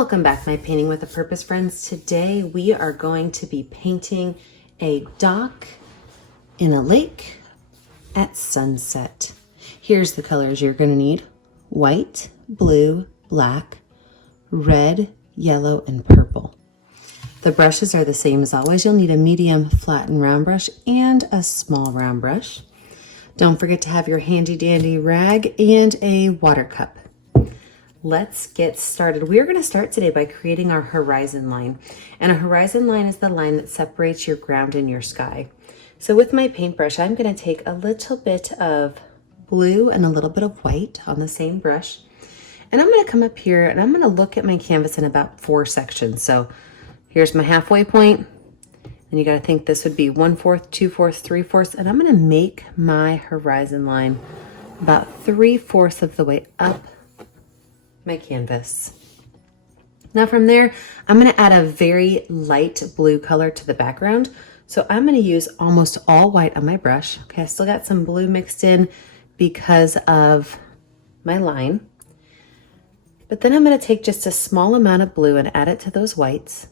Welcome back, my Painting with a Purpose friends. Today we are going to be painting a dock in a lake at sunset. Here's the colors you're going to need: white, blue, black, red, yellow, and purple. The brushes are the same as always. You'll need a medium flat and round brush and a small round brush. Don't forget to have your handy dandy rag and a water cup. Let's get started. We are going to start today by creating our horizon line. And a horizon line is the line that separates your ground and your sky. So with my paintbrush, I'm going to take a little bit of blue and a little bit of white on the same brush. And I'm going to come up here and I'm going to look at my canvas in about 4 sections. So here's my halfway point. And you got to think this would be 1/4, 2/4, 3/4. And I'm going to make my horizon line about 3/4 of the way up my canvas. Now from there, I'm going to add a very light blue color to the background. So I'm going to use almost all white on my brush. Okay, I still got some blue mixed in because of my line. But then I'm going to take just a small amount of blue and add it to those whites.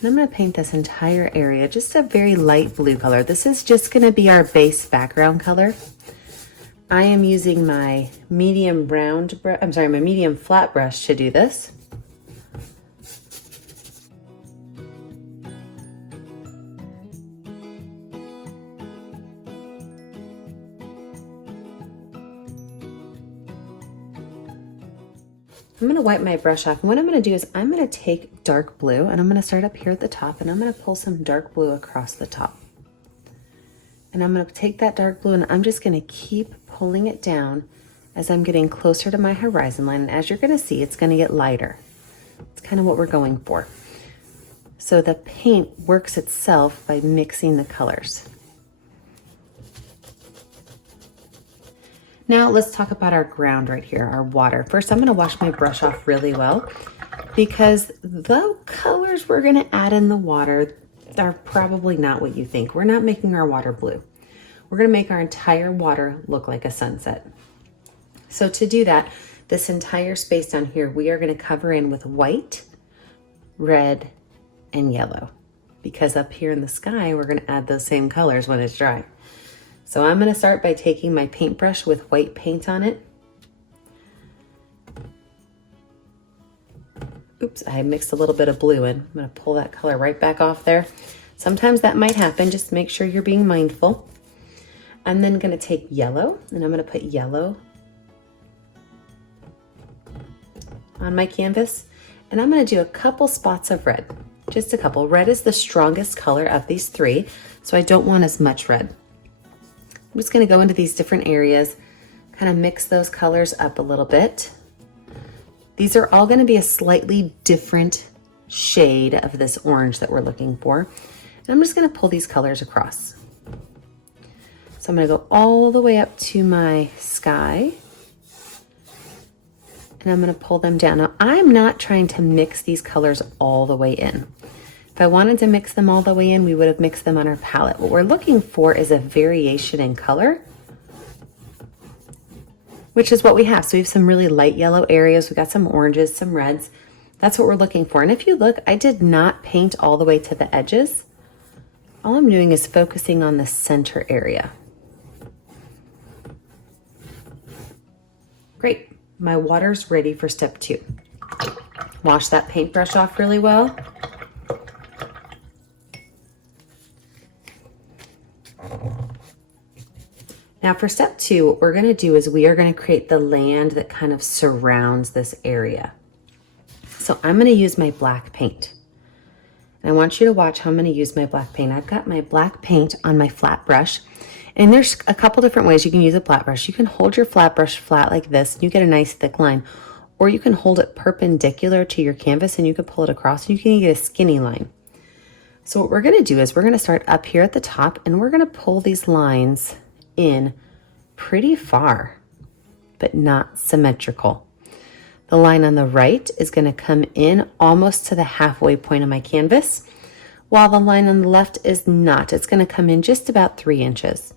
And I'm going to paint this entire area just a very light blue color. This is just going to be our base background color. I am using my medium my medium flat brush to do this. I'm going to wipe my brush off, and what I'm going to do is I'm going to take dark blue and I'm going to start up here at the top, and I'm going to pull some dark blue across the top. And I'm going to take that dark blue and I'm just going to keep pulling it down as I'm getting closer to my horizon line. And as you're going to see, it's going to get lighter. It's kind of what we're going for. So the paint works itself by mixing the colors. Now let's talk about our ground right here, our water. First, I'm going to wash my brush off really well because the colors we're going to add in the water are probably not what you think. We're not making our water blue. We're going to make our entire water look like a sunset. So to do that, this entire space down here, we are going to cover in with white, red, and yellow, because up here in the sky, we're going to add those same colors when it's dry. So I'm going to start by taking my paintbrush with white paint on it. Oops, I mixed a little bit of blue in. I'm going to pull that color right back off there. Sometimes that might happen. Just make sure you're being mindful. I'm then going to take yellow, and I'm going to put yellow on my canvas. And I'm going to do a couple spots of red, just a couple. Red is the strongest color of these 3, so I don't want as much red. I'm just going to go into these different areas, kind of mix those colors up a little bit. These are all going to be a slightly different shade of this orange that we're looking for. And I'm just going to pull these colors across. So I'm going to go all the way up to my sky. And I'm going to pull them down. Now, I'm not trying to mix these colors all the way in. If I wanted to mix them all the way in, we would have mixed them on our palette. What we're looking for is a variation in color, which is what we have. So we have some really light yellow areas. We got some oranges, some reds. That's what we're looking for. And if you look, I did not paint all the way to the edges. All I'm doing is focusing on the center area. Great. My water's ready for step 2. Wash that paintbrush off really well. Now for step 2, what we're going to do is we are going to create the land that kind of surrounds this area. So I'm going to use my black paint. And I want you to watch how I'm going to use my black paint. I've got my black paint on my flat brush. And there's a couple different ways you can use a flat brush. You can hold your flat brush flat like this and you get a nice thick line. Or you can hold it perpendicular to your canvas and you can pull it across and you can get a skinny line. So what we're going to do is we're going to start up here at the top and we're going to pull these lines in pretty far, but not symmetrical. The line on the right is going to come in almost to the halfway point of my canvas, while the line on the left is not. It's going to come in just about 3 inches.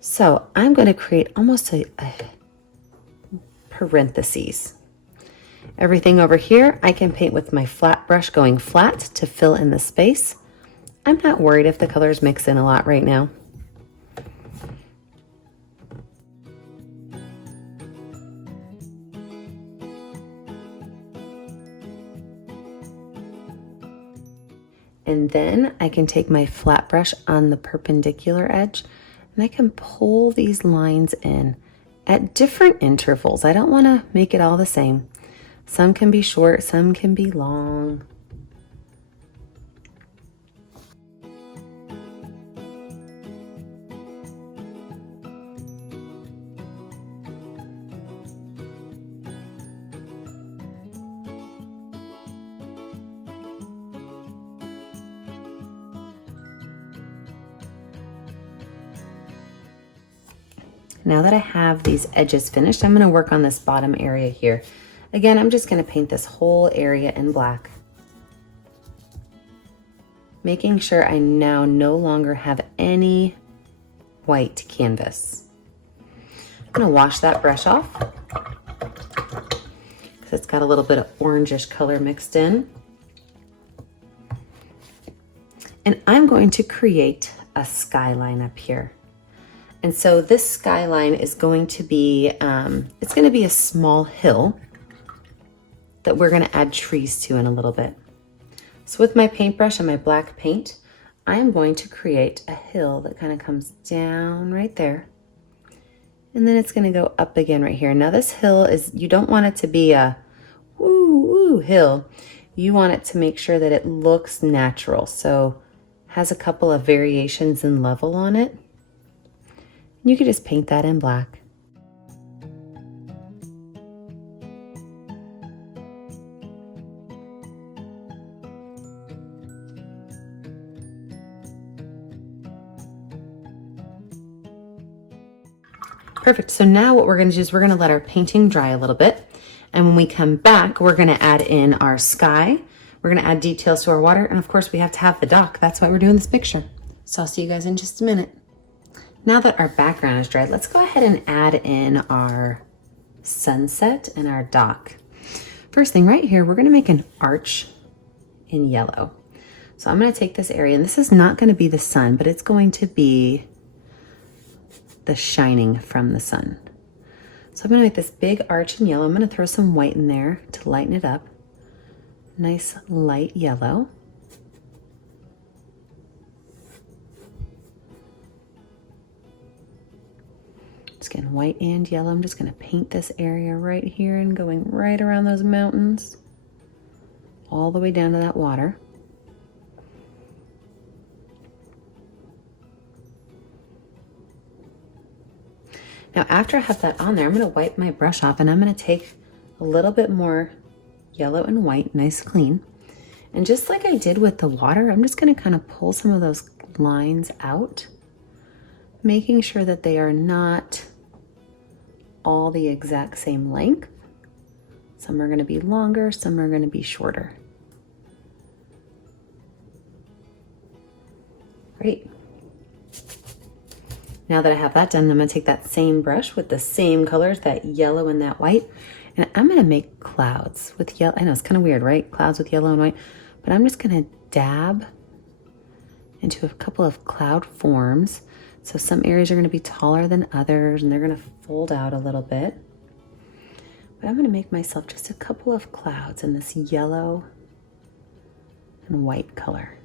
So I'm going to create almost a parentheses. Everything over here, I can paint with my flat brush going flat to fill in the space. I'm not worried if the colors mix in a lot right now. And then I can take my flat brush on the perpendicular edge and I can pull these lines in at different intervals. I don't want to make it all the same. Some can be short, some can be long. Now that I have these edges finished, I'm going to work on this bottom area here. Again, I'm just going to paint this whole area in black, making sure I now no longer have any white canvas. I'm going to wash that brush off because it's got a little bit of orangish color mixed in. And I'm going to create a skyline up here. And so this skyline is going to be, it's going to be a small hill that we're going to add trees to in a little bit. So with my paintbrush and my black paint, I'm going to create a hill that kind of comes down right there. And then it's going to go up again right here. Now this hill is, you don't want it to be a woo woo hill. You want it to make sure that it looks natural. So has a couple of variations in level on it. You could just paint that in black. Perfect. So now what we're going to do is we're going to let our painting dry a little bit. And when we come back, we're going to add in our sky. We're going to add details to our water. And of course, we have to have the dock. That's why we're doing this picture. So I'll see you guys in just a minute. Now that our background is dried, let's go ahead and add in our sunset and our dock. First thing right here, we're going to make an arch in yellow. So I'm going to take this area, and this is not going to be the sun, but it's going to be the shining from the sun. So I'm going to make this big arch in yellow. I'm going to throw some white in there to lighten it up. Nice light yellow. Just getting white and yellow. I'm just going to paint this area right here and going right around those mountains all the way down to that water. Now after I have that on there, I'm going to wipe my brush off and I'm going to take a little bit more yellow and white, nice clean. And just like I did with the water, I'm just going to kind of pull some of those lines out, making sure that they are not all the exact same length. Some are going to be longer, some are going to be shorter. Great. Now that I have that done, I'm going to take that same brush with the same colors, that yellow and that white, and I'm going to make clouds with yellow. I know it's kind of weird, right? Clouds with yellow and white, but I'm just going to dab into a couple of cloud forms. So some areas are going to be taller than others, and they're going to fold out a little bit. But I'm going to make myself just a couple of clouds in this yellow and white color.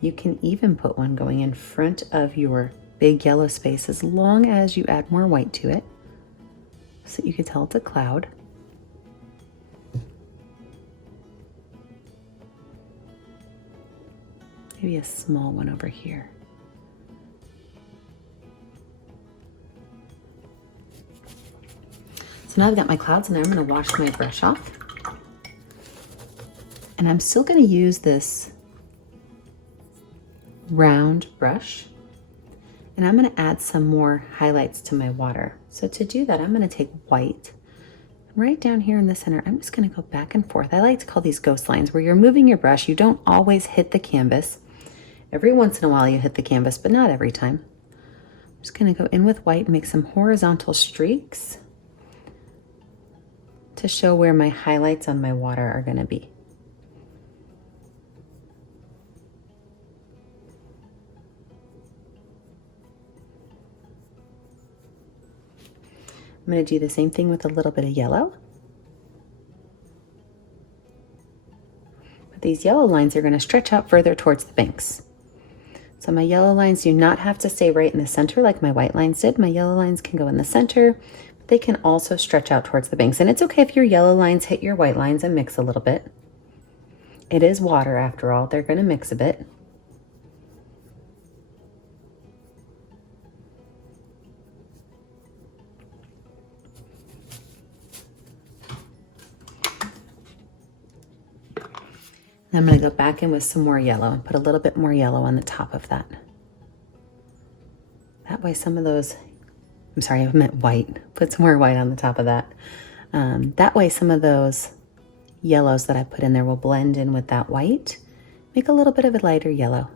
You can even put one going in front of your big yellow space as long as you add more white to it so that you can tell it's a cloud. Maybe a small one over here. So now I've got my clouds in there. I'm going to wash my brush off. And I'm still going to use this round brush. And I'm going to add some more highlights to my water. So to do that, I'm going to take white. Right down here in the center, I'm just going to go back and forth. I like to call these ghost lines, where you're moving your brush. You don't always hit the canvas. Every once in a while you hit the canvas, but not every time. just gonna go in with white and make some horizontal streaks to show where my highlights on my water are gonna be. I'm going to do the same thing with a little bit of yellow. But these yellow lines are going to stretch out further towards the banks. So my yellow lines do not have to stay right in the center like my white lines did. My yellow lines can go in the center, but they can also stretch out towards the banks. And it's okay if your yellow lines hit your white lines and mix a little bit. It is water after all. They're going to mix a bit. I'm going to go back in with some more yellow and put a little bit more yellow on the top of that. That way some of those, I'm sorry, I meant white. Put some more white on the top of that. That way some of those yellows that I put in there will blend in with that white. Make a little bit of a lighter yellow.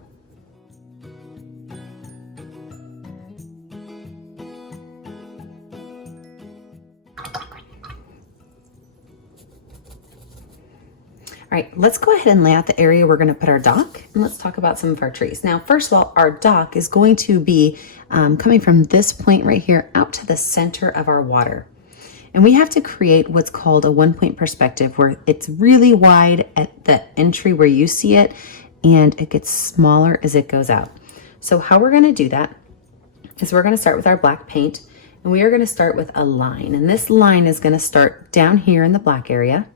All right, let's go ahead and lay out the area we're going to put our dock, and let's talk about some of our trees. Now, first of all, our dock is going to be coming from this point right here out to the center of our water. And we have to create what's called a one-point perspective, where it's really wide at the entry where you see it, and it gets smaller as it goes out. So how we're going to do that is we're going to start with our black paint, and we are going to start with a line. And this line is going to start down here in the black area.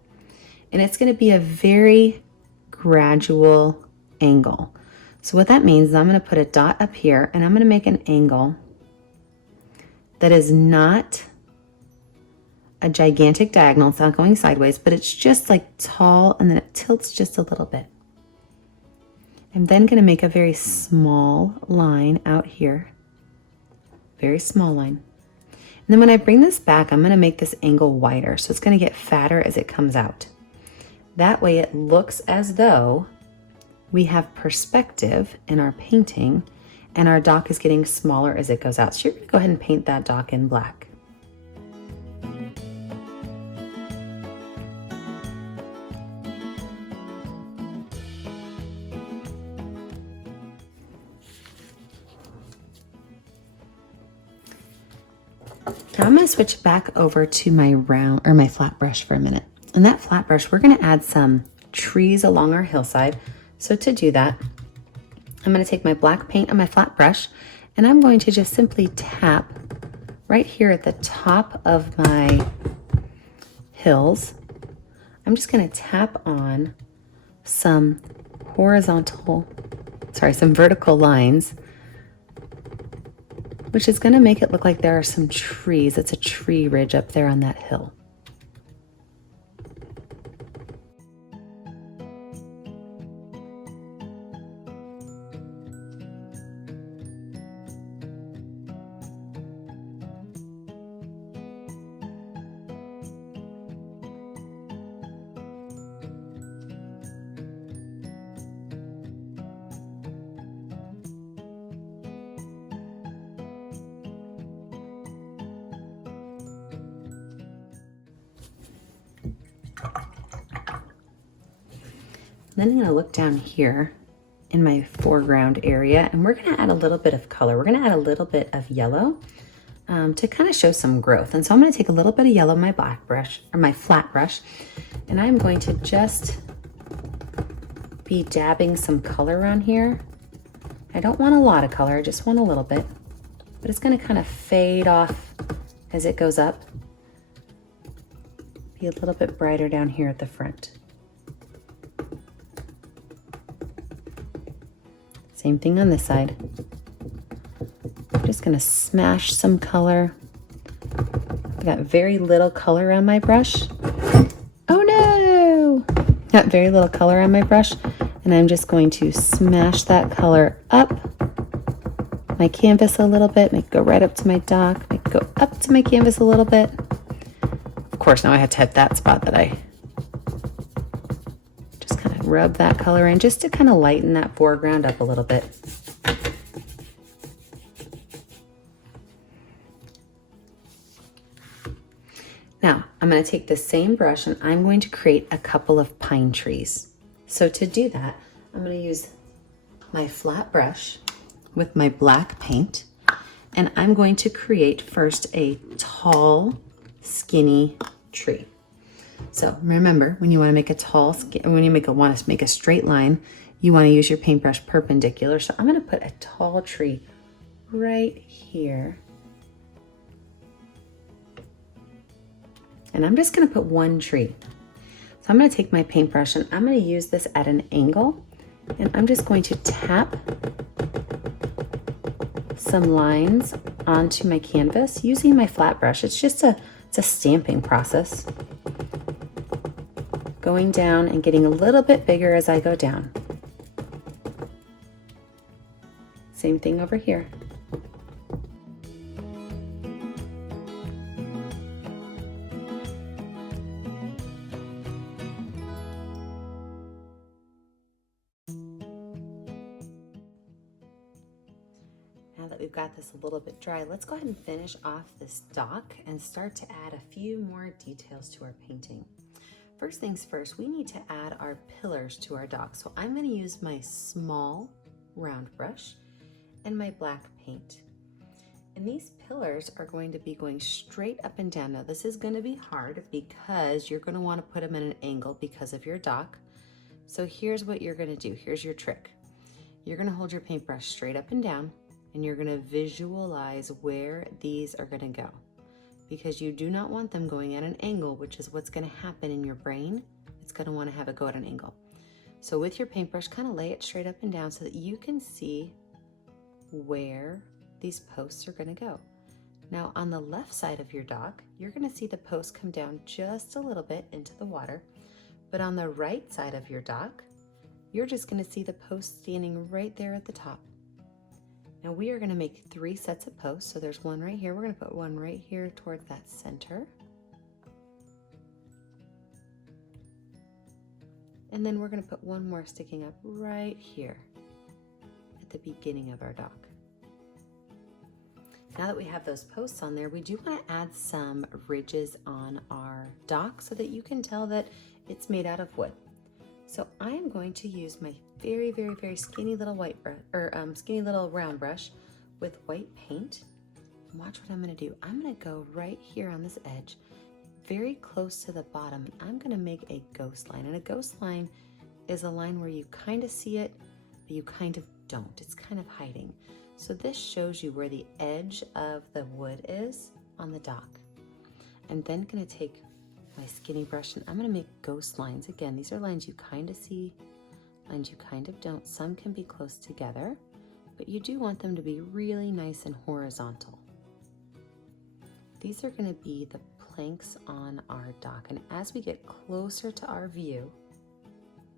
And it's going to be a very gradual angle. So what that means is I'm going to put a dot up here and I'm going to make an angle that is not a gigantic diagonal. It's not going sideways, but it's just like tall, and then it tilts just a little bit. I'm then going to make a very small line out here. Very small line. And then when I bring this back, I'm going to make this angle wider. So it's going to get fatter as it comes out. That way it looks as though we have perspective in our painting and our dock is getting smaller as it goes out. So you're going to go ahead and paint that dock in black. Now I'm going to switch back over to my round or my flat brush for a minute. And that flat brush, we're going to add some trees along our hillside. So to do that, I'm going to take my black paint on my flat brush, and I'm going to just simply tap right here at the top of my hills. I'm just going to tap on some vertical lines, which is going to make it look like there are some trees. It's a tree ridge up there on that hill. Then I'm going to look down here in my foreground area, and we're going to add a little bit of color. We're going to add a little bit of yellow to kind of show some growth. And so I'm going to take a little bit of yellow in my black brush, or my flat brush, and I'm going to just be dabbing some color around here. I don't want a lot of color, I just want a little bit, but it's going to kind of fade off as it goes up. Be a little bit brighter down here at the front. Same thing on this side. I'm just going to smash some color. I got very little color on my brush. Oh no! Got very little color on my brush, and I'm just going to smash that color up my canvas a little bit, make it go right up to my dock, make it go up to my canvas a little bit. Of course, now I have to hit that spot that I just kind of rub that color in just to kind of lighten that foreground up a little bit. going to take the same brush and I'm going to create a couple of pine trees. So to do that, I'm going to use my flat brush with my black paint, and I'm going to create first a tall, skinny tree. So remember, when you want to make a tall, when you want to make a straight line, you want to use your paintbrush perpendicular. So I'm going to put a tall tree right here. And I'm just going to put one tree. So I'm going to take my paintbrush and I'm going to use this at an angle, and I'm just going to tap some lines onto my canvas using my flat brush. It's a stamping process. Going down and getting a little bit bigger as I go down. Same thing over here. Now that we've got this a little bit dry, let's go ahead and finish off this dock and start to add a few more details to our painting. First things first, we need to add our pillars to our dock. So I'm going to use my small round brush and my black paint. And these pillars are going to be going straight up and down. Now this is going to be hard because you're going to want to put them at an angle because of your dock. So here's what you're going to do. Here's your trick. You're going to hold your paintbrush straight up and down, and you're going to visualize where these are going to go, because you do not want them going at an angle, which is what's going to happen in your brain. It's going to want to have it go at an angle. So with your paintbrush, kind of lay it straight up and down so that you can see where these posts are going to go. Now on the left side of your dock, you're going to see the posts come down just a little bit into the water, but on the right side of your dock, you're just going to see the posts standing right there at the top. Now we are going to make 3 sets of posts. So there's one right here. We're going to put one right here towards that center. And then we're going to put one more sticking up right here at the beginning of our dock. Now that we have those posts on there, we do want to add some ridges on our dock so that you can tell that it's made out of wood. So I am going to use my very skinny little skinny little round brush with white paint. And watch what I'm going to do. I'm going to go right here on this edge, very close to the bottom. I'm going to make a ghost line. And a ghost line is a line where you kind of see it, but you kind of don't. It's kind of hiding. So this shows you where the edge of the wood is on the dock. I'm then going to take my skinny brush and I'm going to make ghost lines. Again, these are lines you kind of see, lines you kind of don't. Some can be close together, but you do want them to be really nice and horizontal. These are going to be the planks on our dock, and as we get closer to our view,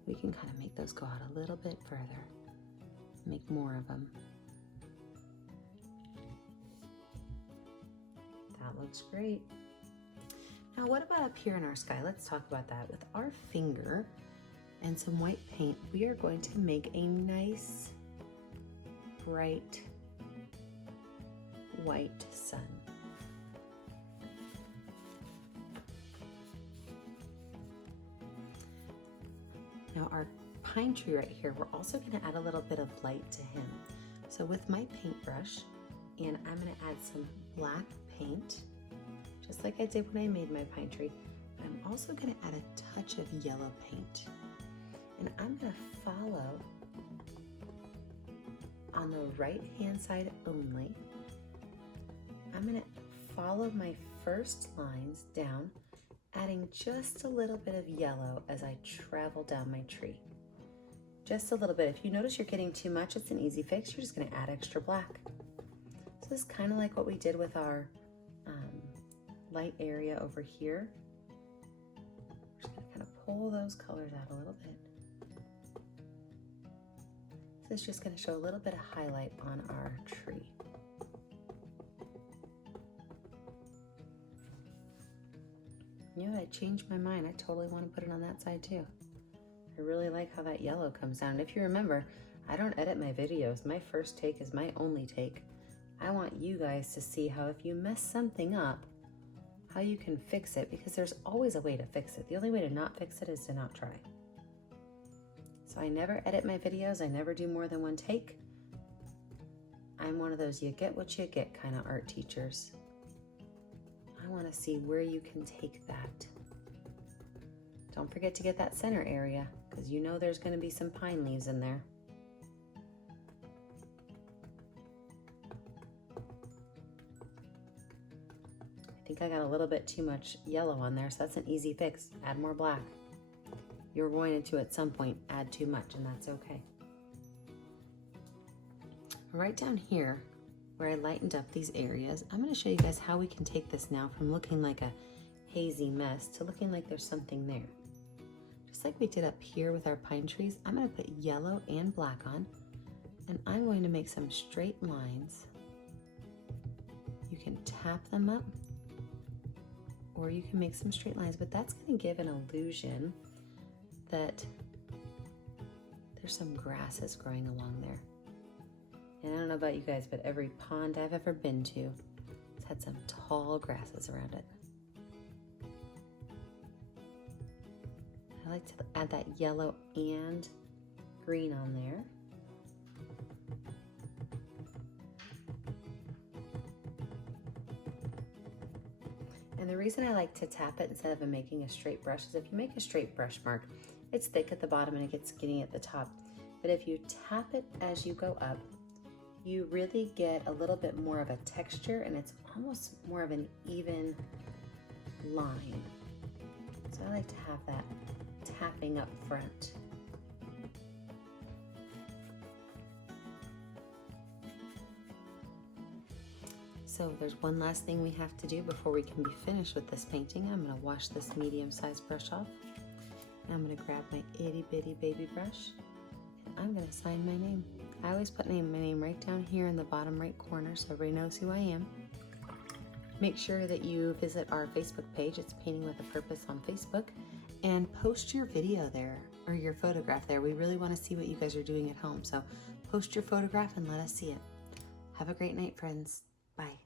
we can kind of make those go out a little bit further, make more of them. That looks great. Now what about up here in our sky? Let's talk about that. With our finger and some white paint, we are going to make a nice, bright, white sun. Now our pine tree right here, we're also going to add a little bit of light to him. So with my paintbrush, and I'm going to add some black paint, just like I did when I made my pine tree. I'm also going to add a touch of yellow paint. And I'm going to follow on the right hand side only. I'm going to follow my first lines down, adding just a little bit of yellow as I travel down my tree. Just a little bit. If you notice you're getting too much, it's an easy fix. You're just going to add extra black. So this is kind of like what we did with our light area over here. We're just going to kind of pull those colors out a little bit. This is just going to show a little bit of highlight on our tree. You know, I changed my mind. I totally want to put it on that side too. I really like how that yellow comes down. And if you remember, I don't edit my videos. My first take is my only take. I want you guys to see how if you mess something up, how you can fix it, because there's always a way to fix it. The only way to not fix it is to not try. So I never edit my videos. I never do more than one take. I'm one of those you get what you get kind of art teachers. I want to see where you can take that. Don't forget to get that center area, because you know there's going to be some pine leaves in there. I think I got a little bit too much yellow on there, so that's an easy fix. Add more black. You're going to at some point add too much, and that's okay. Right down here where I lightened up these areas, I'm going to show you guys how we can take this now from looking like a hazy mess to looking like there's something there. Just like we did up here with our pine trees, I'm going to put yellow and black on, and I'm going to make some straight lines. You can tap them up, or you can make some straight lines, but that's going to give an illusion that there's some grasses growing along there. And I don't know about you guys, but every pond I've ever been to has had some tall grasses around it. I like to add that yellow and green on there. And the reason I like to tap it instead of making a straight brush is if you make a straight brush mark, it's thick at the bottom and it gets skinny at the top. But if you tap it as you go up, you really get a little bit more of a texture, and it's almost more of an even line. So I like to have that tapping up front. So there's one last thing we have to do before we can be finished with this painting. I'm going to wash this medium-sized brush off. And I'm going to grab my itty-bitty baby brush, and I'm going to sign my name. I always put my name right down here in the bottom right corner so everybody knows who I am. Make sure that you visit our Facebook page. It's Painting with a Purpose on Facebook. And post your video there, or your photograph there. We really want to see what you guys are doing at home. So post your photograph and let us see it. Have a great night, friends. Bye.